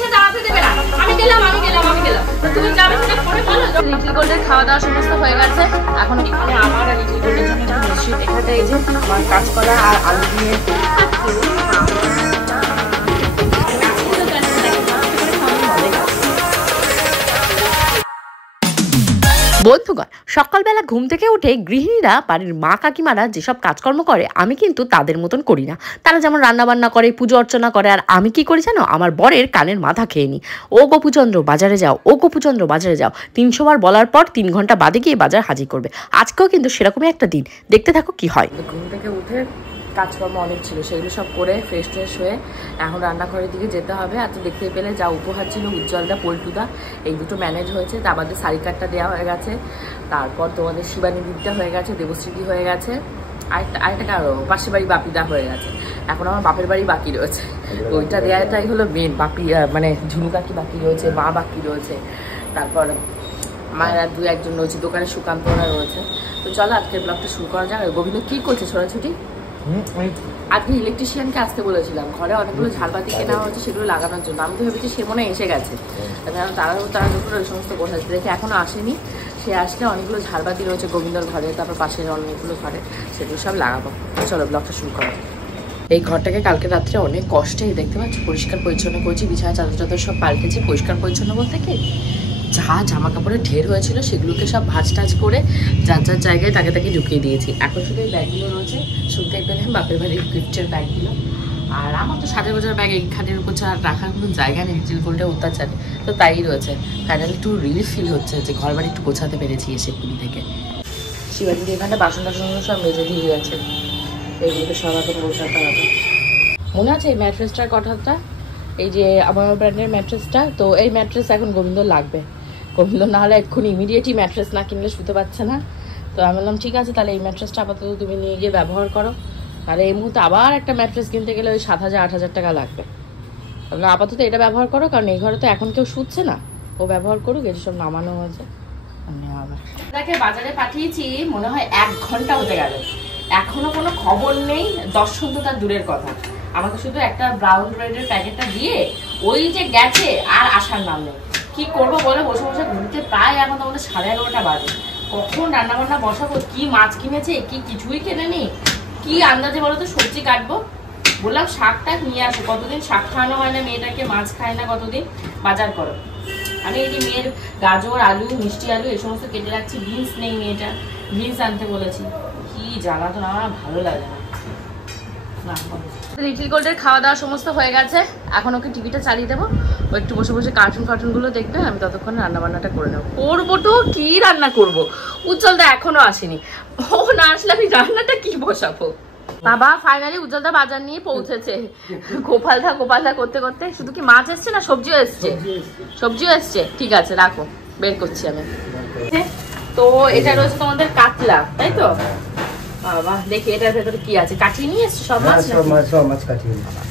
এসে দাঁড়াতে দেবে না। আমি গেলাম তুমি যাবে সেটা পরে বলো। লিটল গোল্ডের খাওয়া দাওয়া সমস্ত হয়ে গেছে। এখন এখানে আমার আর লিটল গোল্ডের জন্য একটা মিষ্টি এখানে এই যে আমার কাঁচকলা আর আলু দিয়ে বন্ধুগণ, সকালবেলা ঘুম থেকে উঠে গৃহিণীরা বাড়ির মা কাকিমারা যেসব কাজকর্ম করে আমি কিন্তু তাদের মতন করি না। তারা যেমন রান্নাবান্না করে, পুজো অর্চনা করে, আর আমি কি করি জানো? আমার বরের কানের মাথা খেয়ে নিই। ও গোপুচন্দ্র বাজারে যাও, ও গোপুচন্দ্র বাজারে যাও। 300 বার বলার পর 3 ঘন্টা বাদে গিয়ে বাজার হাজির করবে। আজকেও কিন্তু সেরকমই একটা দিন, দেখতে থাকো কি হয়। ঘুম থেকে উঠে কাজকর্ম অনেক ছিল, সেগুলো সব করে ফ্রেশ ট্রেশ হয়ে এখন রান্নাঘরের দিকে যেতে হবে। আর তো দেখতে পেলে যা উপহার ছিল উজ্জ্বলদা, পল্টুদা, এই দুটো ম্যানেজ হয়েছে। তা আমাদের শাড়ি কাটটা দেওয়া হয়ে গেছে, তারপর তোমাদের শিবানী দিদিটা হয়ে গেছে, দেবশ্রীদি হয়ে গেছে, আরেকটা কারো পাশের বাড়ি বাপিদা হয়ে গেছে। এখন আমার বাপের বাড়ি বাকি রয়েছে, ওইটা দেওয়াটাই হলো মেন। বাপি মানে ঝুনু কাকি বাকি রয়েছে, মা বাকি রয়েছে, তারপর মায়েরা 2-1 রয়েছে, দোকানে সুকান্তরা রয়েছে। তো চলো আজকের ব্লগটা শুরু করা যাক। গোবিন্দ কি করছে ছোটাছুটি? আজকে ইলেকট্রিশিয়ানকে আসতে বলেছিলাম, ঘরে অনেকগুলো ঝাড়বাতি কেনা হয়েছে সেগুলো লাগানোর জন্য। আমি তো ভেবেছি সে মনে এসে গেছে, তারা ওই সমস্ত কথা দেখে এখনো আসেনি। সে আসলে অনেকগুলো ঝাড়বাতি রয়েছে গোবিন্দর ঘরে, তারপর পাশের অনেকগুলো ঘরে, সেগুলো সব লাগাবো। চলো ব্লগটা শুরু করা। এই ঘরটাকে কালকে রাত্রে অনেক কষ্টেই দেখতে পাচ্ছি পরিষ্কার পরিচ্ছন্ন করেছি, বিছানা চাদর টাদর সব পাল্টেছি। পরিষ্কার পরিচ্ছন্ন বলতে কি, যা জামা কাপড়ের ঢের হয়েছিল সেগুলোকে সব ভাজ টাজ করে যার যার জায়গায় তাকে তাকে ঢুকিয়ে দিয়েছি। এখন শুধু এই ব্যাগগুলো রয়েছে, শুনতে পেলে বাপের বাড়ির গিফটের ব্যাগগুলো। আর আমার তো 60 বছর ব্যাগ এই খাটের উপর ছাড়া রাখার কোনো জায়গা নেই, লিটল গোল্ডের অত্যাচারে তো তাই রয়েছে। ফাইনালি একটু রিলিফ ফিল হচ্ছে যে ঘর বাড়ি একটু গোছাতে পেরেছি এসে পুরী থেকে। শিবাজি এখানে বাসন টাসনগুলো সব মেজে দিয়ে গেছে, এইগুলোকে সব এখন গোছাতে হবে। মনে আছে এই ম্যাট্রেসটার কথাটা, এই যে আমার ব্র্যান্ডের ম্যাট্রেসটা, তো এই ম্যাট্রেস এখন গোবিন্দ লাগবে। গোবিন্দ না হলে এক্ষুনি ইমিডিয়েটই ম্যাট্রেস না কিনলে শুতে পারছে না। তো আমি বললাম ঠিক আছে, তাহলে এই ম্যাট্রেসটা আপাতত তুমি নিয়ে গিয়ে ব্যবহার করো। তাহলে এই মুহূর্তে আবার একটা ম্যাট্রেস কিনতে গেলে ওই 7,000-8,000 টাকা লাগবে। তাহলে আপাতত এটা ব্যবহার করো, কারণ এই ঘরে তো এখন কেউ শুচ্ছে না, ও ব্যবহার করুক। এটা সব নামানো হয়েছে, দেখে বাজারে পাঠিয়েছি মনে হয় 1 ঘন্টা হতে গেল, এখনো কোনো খবর নেই। দর্শন তো তার দূরের কথা, আমাকে শুধু একটা ব্রাউন ব্রেডের প্যাকেটটা দিয়ে ওই যে গেছে, আর আসার নাম নেই। কি করবো বলে বসে বসে ঘুরতে, প্রায় এখন আমাদের 11:30 বাজে। কখন রান্নাবান্না বসাবো, কি মাছ কিনেছে, কি কিছুই কেনেনি, কি আন্দাজে বলো তো সবজি কাটবো। বললাম শাক টাক নিয়ে আসো, কতদিন শাক খাওয়ানো হয় না মেয়েটাকে, মাছ খায় না কতদিন, বাজার করো। আমি এই যে মেয়ের গাজর, আলু, মিষ্টি আলু এই সমস্ত কেটে রাখছি। বিনস নেই, মেয়েটা বিনস আনতে বলেছি। কি জ্বালা তো, আমার ভালো লাগে না। লিটল গোল্ডের খাওয়া দাওয়া সমস্ত হয়ে গেছে, এখন ওকে টিভিটা চালিয়ে দেবো, ও একটু বসে বসে কার্টুনগুলো দেখবে। আমি ততক্ষণ রান্না বান্নাটা করে নেবো। করবো তো কি রান্না করবো, উজ্জ্বলদা এখনো আসেনি, ও না আসলে আমি রান্নাটা কি বসাবো। বাবা ফাইনালি উজ্জ্বলদা বাজার নিয়ে পৌঁছেছে। গোপালদা করতে করতে, শুধু কি মাছ এসছে না সবজিও এসছে? সবজিও এসছে, ঠিক আছে রাখো, বের করছি আমি। তো এটা রয়েছে তোমাদের কাতলা, তাই তো? বাবা দেখি এটার ভেতরে কি আছে, কাঠিয়ে নিয়ে এসছে সব মাছ।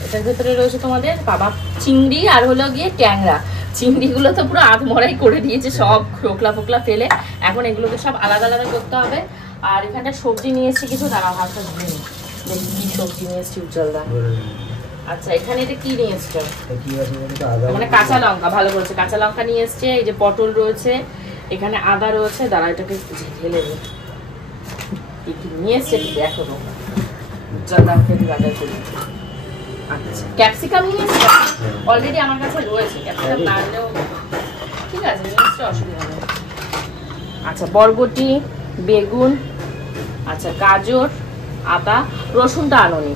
এটার ভেতরে রয়েছে তোমাদের বাবা চিংড়ি আর হলো গিয়ে ট্যাংরা। চিংড়িগুলো তো পুরো আধমরাই করে দিয়েছে, সব ফোকলা ফেলে। এখন এগুলোকে সব আলাদা আলাদা করতে হবে। আর এখানটা সবজি নিয়ে এসছি কিছু, দাঁড়া ভাতটা ধুয়ে নিই। দেখি কি সবজি নিয়ে এসছি উজ্জ্বলদা। আচ্ছা এখানে এটা কি নিয়ে এসছো? মানে কাঁচা লঙ্কা, ভালো বলছে, কাঁচা লঙ্কা নিয়ে এসছে। এই যে পটল রয়েছে, এখানে আদা রয়েছে, দাঁড়া এটাকে ঢেলে দিই। নিয়ে এসছে দেখো, আচ্ছা ক্যাপসিকাম নিয়ে এসছে, অলরেডি আমার কাছে রয়েছে। ক্যাপসিকাম না আনলেও ঠিক আছে, নিয়ে এসছে, অসুবিধা নেই। আচ্ছা বরবটি, বেগুন, আচ্ছা গাজর, আদা, রসুনটা আনোনি।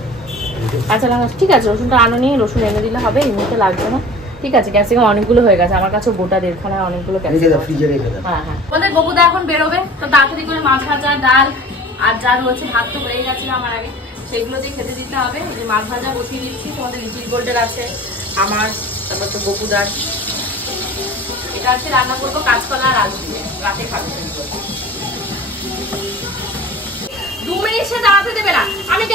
আচ্ছা ঠিক আছে, রসুনটা আনোনি, রসুন এনে দিলে হবে, এই মুহূর্তে লাগবে না। ঠিক আছে, ক্যাপসিকাম অনেকগুলো হয়ে গেছে আমার কাছে, গোটা 1.5খানা অনেকগুলো ক্যাপসিকাম। হ্যাঁ হ্যাঁ, বলে গোপুদা এখন বেরোবে, তো তাড়াতাড়ি করে মাছ ভাজা, ডাল আর যা রয়েছে, ভাত তো হয়ে গেছিল আমার আগে, সেইগুলো দিয়ে খেতে দিতে হবে। এই যে মাছ ভাজা বসিয়ে দিচ্ছি, তোমাদের লিটল গোল্ডের আছে, আমার, তারপর তো গোপুদার। এটা আছে রান্না করবো কাঁচকলা আর আলু দিয়ে, রাতে খাবো। 2 মিনিট সে দাঁড়াতে দেবে না। আমি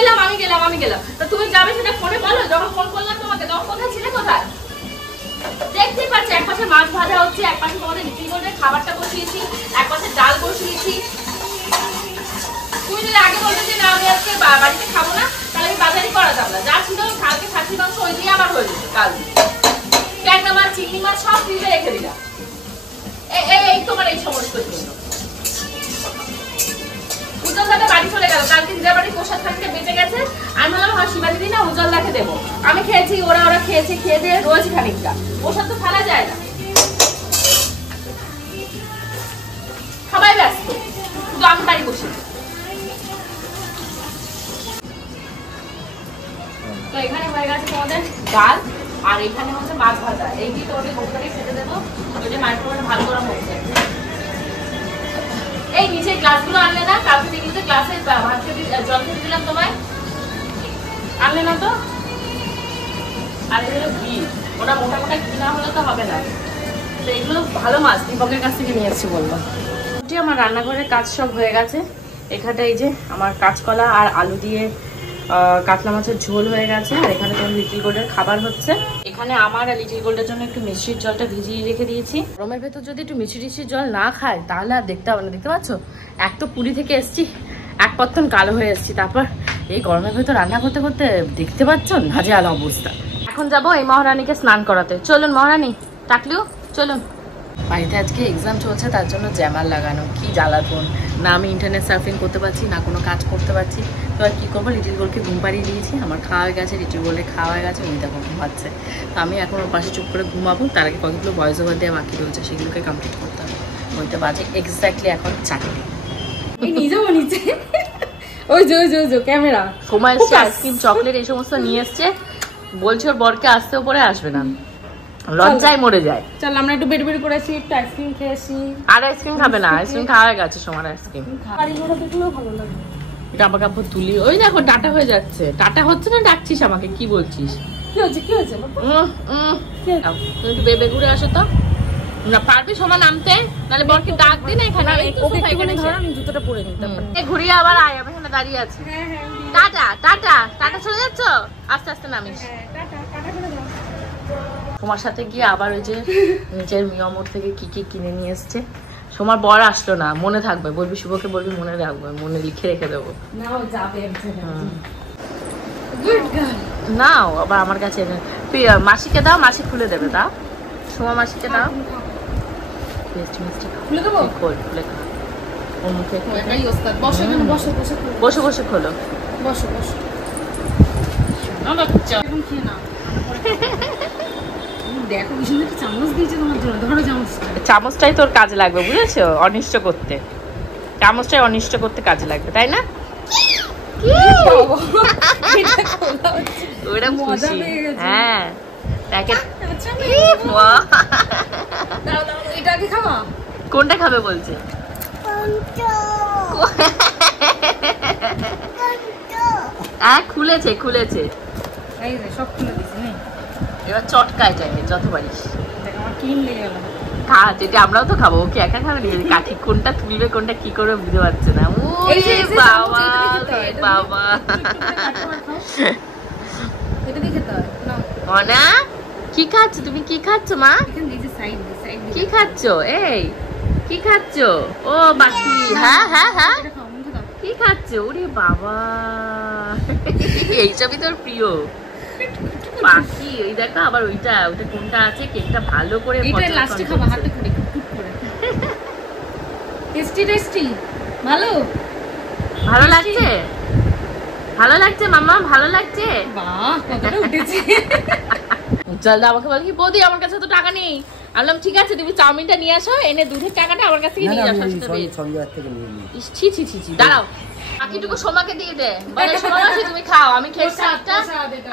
গেলাম। তো তুমি যাবে সেটা ফোনে বলো, যখন ফোন করলাম তোমাকে তখন কোথায় ছিলে, কোথায়? দেখতেই পাচ্ছি এক পাশে মাছ ভাজা হচ্ছে, এক পাশে তোমাদের লিটল গোল্ডের খাবারটা বসিয়েছি, এক পাশে ডাল বসিয়েছি। তুমি যদি আগে বলতে যে না আমি আজকে বাড়িতে খাবো না, তাহলে আমি বাজারে করাতাম না। যা ছিল কালকে খাসি মাংস ওই দিয়ে আবার হয়ে যেত। কাল ট্যাংরা মাছ চিংড়ি মাছ সব ফ্রিজে রেখে দিলাম। এই তোমার এই সমস্ত জন্য উজ্জ্বল দাদা বাড়ি চলে গেল, কালকে যে বাড়ি প্রসাদ খানিকে বেঁচে গেছে, আমি বললাম হ্যাঁ শিবা দিদি না উজ্জ্বল দাকে দেবো। আমি খেয়েছি, ওরা খেয়েছে, খেয়ে দিয়ে রয়েছে খানিকটা, প্রসাদ তো ফেলা যায় না। সবাই ব্যস্ত, শুধু আমি বাড়ি বসে। তো এখানে হয়ে গেছে তোমাদের ডাল, আর এখানে হচ্ছে মাছ ভাজা। এই দিয়ে তোমাদের গোটাকে খেতে দেবো, ওই যে মাইক্রোওয়েভে ভালো করা হচ্ছে। এই নিচে গ্লাসগুলো আনলে না, কালকে দেখলে গ্লাসে ভাত খেতে জল খেতে দিলাম তোমায়, আনলে না তো। আর এগুলো ঘি, ওটা মোটা মোটা ঘি না হলে তো হবে না। তো এগুলো ভালো মাছ, দীপকের কাছ থেকে নিয়ে এসছি বলবো। আমার রান্নাঘরের কাজ সব হয়ে গেছে। এখানটা এই যে আমার কাঁচকলা আর আলু দিয়ে কাতলা মাছের ঝোল হয়ে গেছে, আর এখানে তোমার লিটল গোল্ডের খাবার হচ্ছে। এখানে আমার আর লিটল গোল্ডের জন্য একটু মিষ্টির জলটা ভিজিয়ে রেখে দিয়েছি। গরমের ভেতর যদি একটু মিষ্টির জল না খায় তাহলে আর দেখতে হবে না। দেখতে পাচ্ছ, এক তো পুরী থেকে এসছি, এক পত্তন কালো হয়ে এসছি, তারপর এই গরমের ভেতর রান্না করতে করতে দেখতে পাচ্ছ নাজেহাল অবস্থা। এখন যাবো এই মহারানীকে স্নান করাতে। চলুন মহারানী, টাকলিও চলুন। বাড়িতে আজকে এক্সাম চলছে, তার জন্য জ্যামার লাগানো, কি জ্বালাতন। না আমি ইন্টারনেট সার্ফিং করতে পারছি, না কোনো কাজ করতে পারছি। তো আর কী করবো, লিটিল গোল্ডকে ঘুম পাড়িয়ে দিয়েছি, আমার খাওয়া হয়ে গেছে, লিটিল গোল্ডে খাওয়া হয়ে গেছে, উনি দেখো ঘুমাচ্ছে। তো আমি এখন ওর পাশে চুপ করে ঘুমাবো, তার আগে কতগুলো ভয়েস ওভার দেওয়া বাকি রয়েছে, সেগুলোকে কমপ্লিট করতে হবে। ওইটা বাজে এক্স্যাক্টলি এখন 4টে। ক্যামেরা সময় এসছে, আইসক্রিম চকলেট এই সমস্ত নিয়ে এসছে, বলছে ওর বরকে আসতেও পরে আসবে না, লজ্জায় মরে যায়। চল আমরা একটু বেড়ে বেড়ে করেছি, একটু আইসক্রিম খেয়েছি। আর আইসক্রিম খাবে না, আইসক্রিম খাওয়া হয়ে গেছে সময়। আইসক্রিম ভালো লাগে। জামা কাপড় তুলি, ওই দেখো টাটা হয়ে যাচ্ছে। টাটা হচ্ছে না, ডাকছিস আমাকে, কি বলছিস? কি হচ্ছে কি হচ্ছে? তুমি একটু বেবে ঘুরে আসো তো, না পারবি সময় নামতে, নাহলে বরকে ডাক দিন এখানে। আমি জুতোটা পরে নিই, তারপর ঘুরিয়ে আবার আয়। আমি এখানে দাঁড়িয়ে আছি। টাটা টাটা টাটা, চলে যাচ্ছ? আস্তে আস্তে নামিস। তোমার সাথে গিয়ে আবার ওই যে নিচের মিয়ামোর থেকে কি কি কিনে নিয়ে এসছে। সোমার বর আসলো না, মনে থাকবে, বলবি শুভকে, বলবি মনে রাখবে, মনে লিখে রেখে দেবো। নাও আবার আমার কাছে মাসিকে দাও, মাসি খুলে দেবে। দাও সোমা মাসিকে দাও, মিষ্টি মিষ্টি খুলে দেবো। খুলে ওর মুখে বসে বসে খোলো, বসো বসো। দেখো কি সুন্দর চামচ দিয়েছে তোমার জন্য, ধরো চামচটা। চামচটাই তোর কাজে লাগবে, বুঝেছো? অনিষ্ট করতে, চামচটাই অনিষ্ট করতে কাজে লাগবে, তাই না? ওটা খুশি। হ্যাঁ কোনটা খাবে বলছে? খুলেছে খুলেছে, সব খুলে দিচ্ছে। এবার চটকায় চাইবে যত পারিস, খা, যেটা আমরাও তো খাবো। ওকে একা খাবে না, কাঠি কোনটা তুলবে কোনটা কি করবে বুঝতে পারছে না। বাবা বাবা, অনা কি খাচ্ছ তুমি? কি খাচ্ছ মা? কি খাচ্ছ? এই কি খাচ্ছ? ও বাকি, হ্যাঁ হ্যাঁ হ্যাঁ, কি খাচ্ছ? ওরে বাবা, এইসবই তোর প্রিয় বাকি। ওই দেখো আবার ওইটা, ওটা কোনটা আছে, কেকটা ভালো করে লাস্টে খাবো, হাতে করে টেস্টি টেস্টি। ভালো ভালো লাগছে, ভালো লাগছে মাম্মা, ভালো লাগছে। বাহ কতটা উঠেছে। চল আমাকে বল কি, বৌদি আমার কাছে তো টাকা নেই। আমি বললাম ঠিক আছে, তুমি চাউমিনটা নিয়ে আসো, এনে দুধের টাকাটা আমার কাছ থেকে নিয়ে যাও। ছি ছি ছি ছি, দাঁড়াও, বাকিটুকু সোমাকে দিয়ে দে, বলে সোমা মাসি তুমি খাও, আমি খেয়েছি একটা।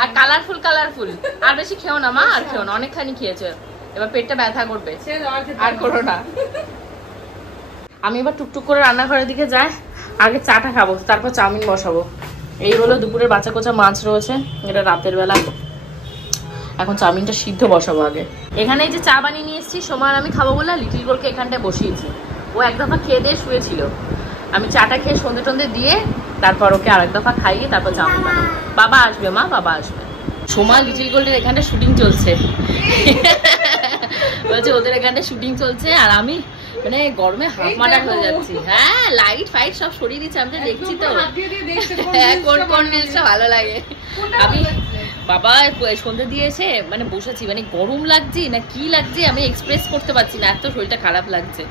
আর কালারফুল কালারফুল, আর বেশি খেও না মা, আর খেও না, অনেকখানি খেয়েছো, এবার পেটটা ব্যথা করবে, আর করো না। আমি এবার টুকটুক করে রান্নাঘরের দিকে যাই, আগে চাটা খাবো, তারপর চাউমিন বসাবো। এই হলো দুপুরের বাচ্চা কোচা মাছ রয়েছে, এটা রাতের বেলা। এখন চাউমিনটা সিদ্ধ বসাবো আগে। এখানে এই যে চা বানিয়ে নিয়ে এসেছি, সোমা আর আমি খাবো বলে লিটিল গোলকে এখানটায় বসিয়েছি। ও এক দফা খেয়ে দিয়ে শুয়েছিল, আমি চাটা খেয়ে সন্ধে টন্ধে দিয়ে তারপর ওকে আরেক দফা খাইয়ে তারপর চাউমিন বানাবো। বাবা আসবে মা, বাবা আসবে। সোমা লিটিল গোল্ডের এখানে শুটিং চলছে, বলছে ওদের এখানে শুটিং চলছে, আর আমি মানে গরমে হাফ মাটার হয়ে যাচ্ছি। হ্যাঁ লাইট ফাইট সব সরিয়ে দিচ্ছে, আমি তো দেখছি তো কোন কোন জিনিসটা ভালো লাগে। আমি বাবা সন্ধ্যা দিয়ে এসে মানে বসেছি, মানে গরম লাগছে না কি লাগছে আমি এক্সপ্রেস করতে পারছি না, এত শরীরটা খারাপ লাগছে।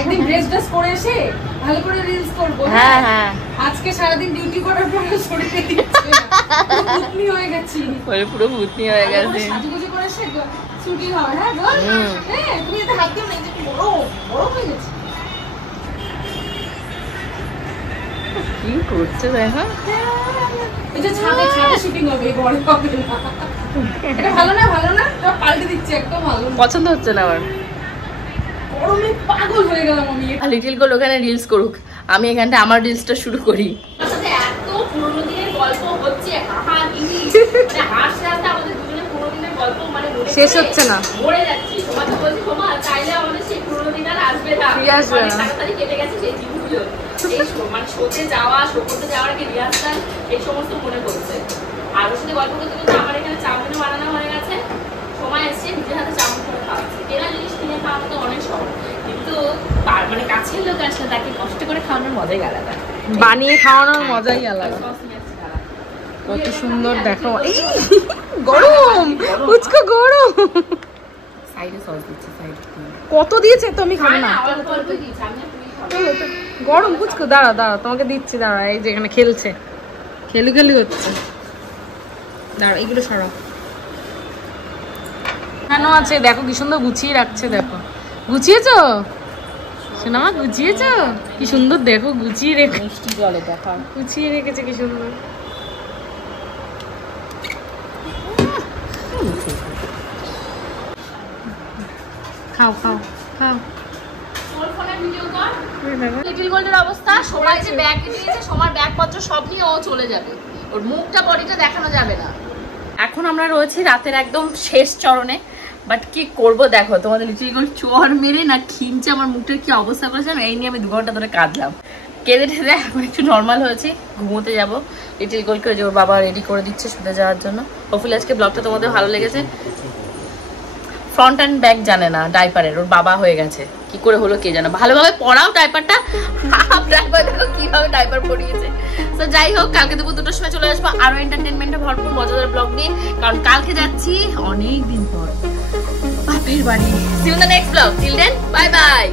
একদিন ড্রেস ড্রেস পরে এসে ভালো করে রিলস করব। হ্যাঁ হ্যাঁ, আজকে সারা দিন ডিউটি করার পর শরীরে দিচ্ছে ভূতনি হয়ে গেছি, পুরো ভূতনি হয়ে গেছে। সাজুগুজু করে এসে ছুটি হয়। হ্যাঁ বল, হ্যাঁ তুমি এত হাত দিও না, এই যে বড় বড় হয়ে গেছে। কি করছে দেখো, এই যে ছাদে ছাদে শুটিং হবে, বড় হবে না। এটা ভালো না, ভালো না, এটা পাল্টে দিচ্ছে, একদম ভালো না, পছন্দ হচ্ছে না আমার। গরমে পাগল হয়ে গেলাম আমি। লিটিল গোল ওখানে রিলস করুক, আমি এখানটা আমার রিলসটা শুরু করি। এত পুরোনো দিনের গল্প হচ্ছে, হাসতে হাসতে আমাদের দুজনের পুরোনো দিনের গল্প মানে শেষ হচ্ছে না, মরে যাচ্ছি। তোমাকে বলছি তোমা চাইলে আমাদের সেই পুরোনো দিন আর আসবে না, তাড়াতাড়ি কেটে গেছে সেই দিনগুলো। এই মানে শোতে যাওয়া, শো করতে যাওয়ার আগে রিহার্সাল, এই সমস্ত মনে পড়ছে। আর ওর সাথে গল্প করতে করতে আমার এখানে চাউমিনও বানানো হয়ে গেছে, সময় এসছে নিজের হাতে চাউমিন করে খাওয়াচ্ছি। কেনা জিনিস কিনে খাওয়ানো তো অনেক সহজ, কিন্তু মানে কাছের লোক আসলে তাকে কষ্ট করে খাওয়ানোর মজাই আলাদা, বানিয়ে খাওয়ানোর মজাই আলাদা। কত সুন্দর দেখো, এই গরম পুচকু গরম। সাইডে সস দিচ্ছি, সাইডে কত দিয়েছে তো আমি খাবো না, অল্প অল্প দিচ্ছি আমি, গরম পুচকু। দাঁড়া দাঁড়া তোমাকে দিচ্ছি, দাঁড়া। এই যে এখানে খেলছে, খেলু খেলু হচ্ছে, দাঁড়া এগুলো সরাও। কেন আছে দেখো কি সুন্দর গুছিয়ে রাখছে, দেখো গুছিয়েছো সোনামা, গুছিয়েছো কি সুন্দর, দেখো গুছিয়ে রেখে, মিষ্টি জলে দেখা গুছিয়ে রেখেছে কি সুন্দর। খাও খাও খাও। লিটল গোল্ডের অবস্থা, সবাই যে ব্যাগ নিয়েছে, সবার ব্যাগপত্র সব নিয়ে ও চলে যাবে, ওর মুখটা বডিটা দেখানো যাবে না। এখন আমরা রয়েছি রাতের একদম শেষ চরণে, বাট কি করব দেখো, তোমাদের লিটল গোল্ড চোর মেরে না খিঞ্চে আমার মুখটার কি অবস্থা করেছে, এই নিয়ে আমি 2 ঘন্টা ধরে কাঁদলাম, কেঁদে ঠেদে এখন একটু নর্মাল হয়েছি, ঘুমোতে যাবো। লিটল গোল্ডকে যে ওর বাবা রেডি করে দিচ্ছে শুতে যাওয়ার জন্য। হোপফুলি আজকে ব্লগটা তোমাদের ভালো লেগেছে। ফ্রন্ট অ্যান্ড ব্যাক জানে না ডাইপারের, ওর বাবা হয়ে গেছে, কি করে হলো কে জানে, ভালোভাবে পড়াও ডাইপারটা, হাফ ডাইপার দেখো কিভাবে ডাইপার পরিয়েছে। তো যাই হোক, কালকে দুপুর 2টার সময় চলে আসবো আরো এন্টারটেনমেন্টে ভরপুর মজাদার ব্লগ নিয়ে, কারণ কালকে যাচ্ছি অনেক দিন পর বাপের বাড়ি। See you in the next blog, till then bye by.